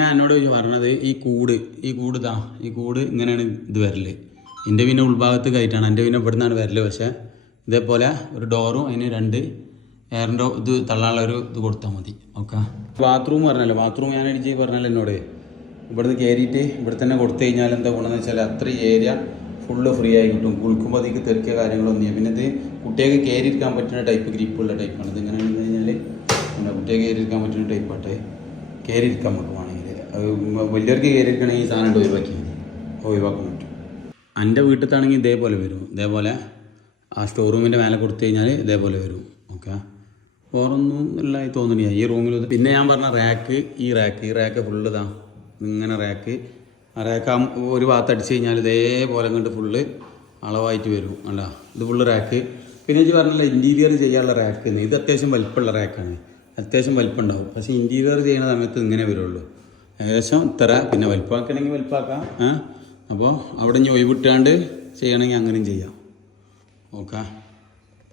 ഞാൻ എന്നോട് പറഞ്ഞത് ഈ കൂട് ഈ കൂട് ഇതാ ഈ കൂട് ഇങ്ങനെയാണ് ഇത് വരൽ. എന്റെ പിന്നെ ഉൾഭാഗത്ത് കയറ്റാണ് എന്റെ പിന്നെ ഇവിടെ നിന്നാണ് വരൽ. പക്ഷേ ഇതേപോലെ ഒരു ഡോറും അതിന് രണ്ട് എയറിന്റെ ഇത് തള്ളാനുള്ള ഒരു ഇത് കൊടുത്താൽ മതി. ഓക്കെ. ബാത്റൂം പറഞ്ഞല്ലോ ബാത്റൂം ഞാൻ അടിച്ച് പറഞ്ഞല്ലോ എന്നോട്. ഇവിടുന്ന് കയറിയിട്ട് ഇവിടെ തന്നെ കൊടുത്തു കഴിഞ്ഞാൽ എന്താ ഗുണമെന്ന് വെച്ചാൽ അത്ര ഏരിയ ഫുള്ള് ഫ്രീ ആയി കിട്ടും. കുളിക്കുമ്പോൾ അതിലേക്ക് തെറിക്കുക കാര്യങ്ങളൊന്നും പിന്നെ ഇത് കുട്ടികൾക്ക് കയറിയിരിക്കാൻ പറ്റുന്ന ടൈപ്പ് ഗ്രിപ്പുള്ള ടൈപ്പാണ് ഇത് ഇങ്ങനെ കഴിഞ്ഞാൽ കുട്ടികൾക്ക് കയറിയിരിക്കാൻ പറ്റുന്ന ടൈപ്പാട്ടെ കയറിയിരിക്കാൻ നമുക്ക് വലിയവർക്ക് കയറിയിരിക്കണമെങ്കിൽ ഈ സാധനം ഒഴിവാക്കി ഒഴിവാക്കാൻ പറ്റും. എന്റെ വീട്ടിലത്താണെങ്കിൽ ഇതേപോലെ വരും. ഇതേപോലെ ആ സ്റ്റോർ റൂമിന്റെ മേലെ കൊടുത്തു കഴിഞ്ഞാൽ ഇതേപോലെ വരും. ഓക്കെ വേറൊന്നും ഇല്ല തോന്നുന്നില്ല ഈ റൂമിൽ പിന്നെ ഞാൻ പറഞ്ഞ റാക്ക് ഈ റാക്ക് ഈ റാക്ക് ഫുള്ള് ഇതാ. ഇങ്ങനെ റാക്ക് ആ റാക്ക് ഒരു ഭാഗത്ത് അടിച്ച് കഴിഞ്ഞാൽ ഇതേപോലെ കണ്ട് ഫുള്ള് അളവായിട്ട് വരും. അല്ല ഇത് ഫുള്ള് റാക്ക് പിന്നെ എനിക്ക് പറഞ്ഞില്ല ഇന്റീരിയർ ചെയ്യാനുള്ള റാക്ക് ഇത് അത്യാവശ്യം വലിപ്പമുള്ള റാക്കാണ് അത്യാവശ്യം വലിപ്പം ഉണ്ടാവും പക്ഷേ ഇന്റീരിയർ ചെയ്യുന്ന സമയത്ത് ഇങ്ങനെ വരുള്ളൂ. ഏകദേശം ഇത്ര. പിന്നെ വലുപ്പാക്കണമെങ്കിൽ വലുപ്പാക്കാം. ഏ? അപ്പോൾ അവിടെ ഇനി ഒഴിവിട്ടാണ്ട് ചെയ്യണമെങ്കിൽ അങ്ങനെയും ചെയ്യാം. ഓക്കെ?